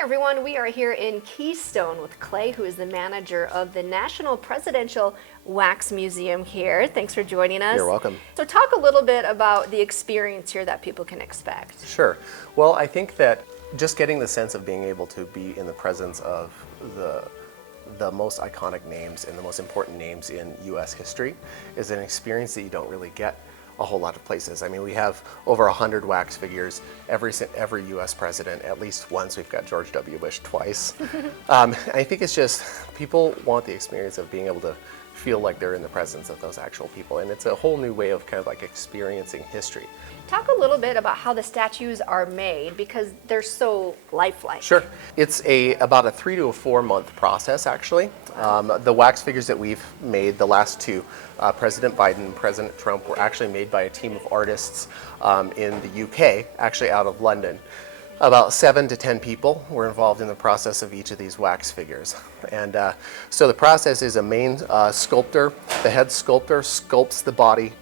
Hi everyone, we are here in Keystone with Clay, who is the manager of the National Presidential Wax Museum here. Thanks for joining us. You're welcome. So talk a little bit about the experience here that people can expect. Sure. Well, I think that just getting the sense of being able to be in the presence of the most iconic names and the most important names in U.S. history is an experience that you don't really get a whole lot of places. I mean, we have over 100 wax figures. Every U.S. president, at least once. We've got George W. Bush twice. I think it's just people want the experience of being able to feel like they're in the presence of those actual people, and it's a whole new way of kind of like experiencing history. Talk a little bit about how the statues are made because they're so lifelike. Sure. It's about a 3 to 4 month process, actually. The wax figures that we've made, the last two, President Biden and President Trump, were actually made by a team of artists in the UK, actually out of London. About 7 to 10 people were involved in the process of each of these wax figures. And so the process is a main sculptor, the head sculptor sculpts the body,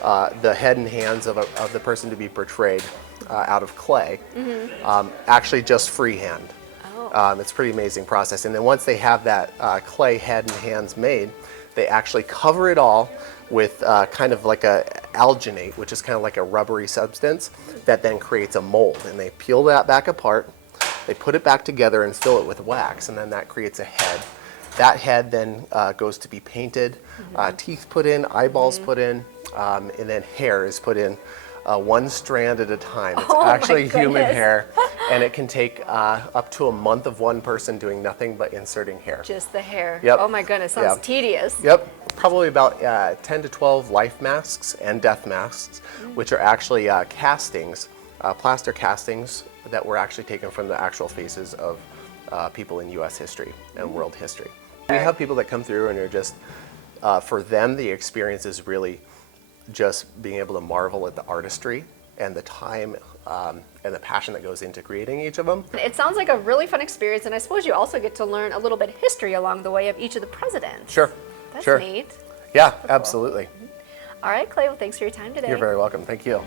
the head and hands of the person to be portrayed out of clay, actually just freehand. It's a pretty amazing process. And then once they have that clay head and hands made, they actually cover it all with kind of like a alginate, which is kind of like a rubbery substance that then creates a mold. And they peel that back apart, they put it back together and fill it with wax, and then that creates a head. That head then goes to be painted, teeth put in, eyeballs put in, and then hair is put in one strand at a time. It's actually human hair, and it can take up to a month of one person doing nothing but inserting hair. Just the hair. Yep. Oh my goodness, sounds tedious. Yep. Probably about 10 to 12 life masks and death masks, which are actually castings, plaster castings that were actually taken from the actual faces of people in U.S. history and world history. We have people that come through and are just, for them, the experience is really just being able to marvel at the artistry and the time and the passion that goes into creating each of them. It sounds like a really fun experience, and I suppose you also get to learn a little bit of history along the way of each of the presidents. Sure. That's sure. neat. Yeah, That's absolutely. Cool. All right, Clay, well, thanks for your time today. You're very welcome. Thank you.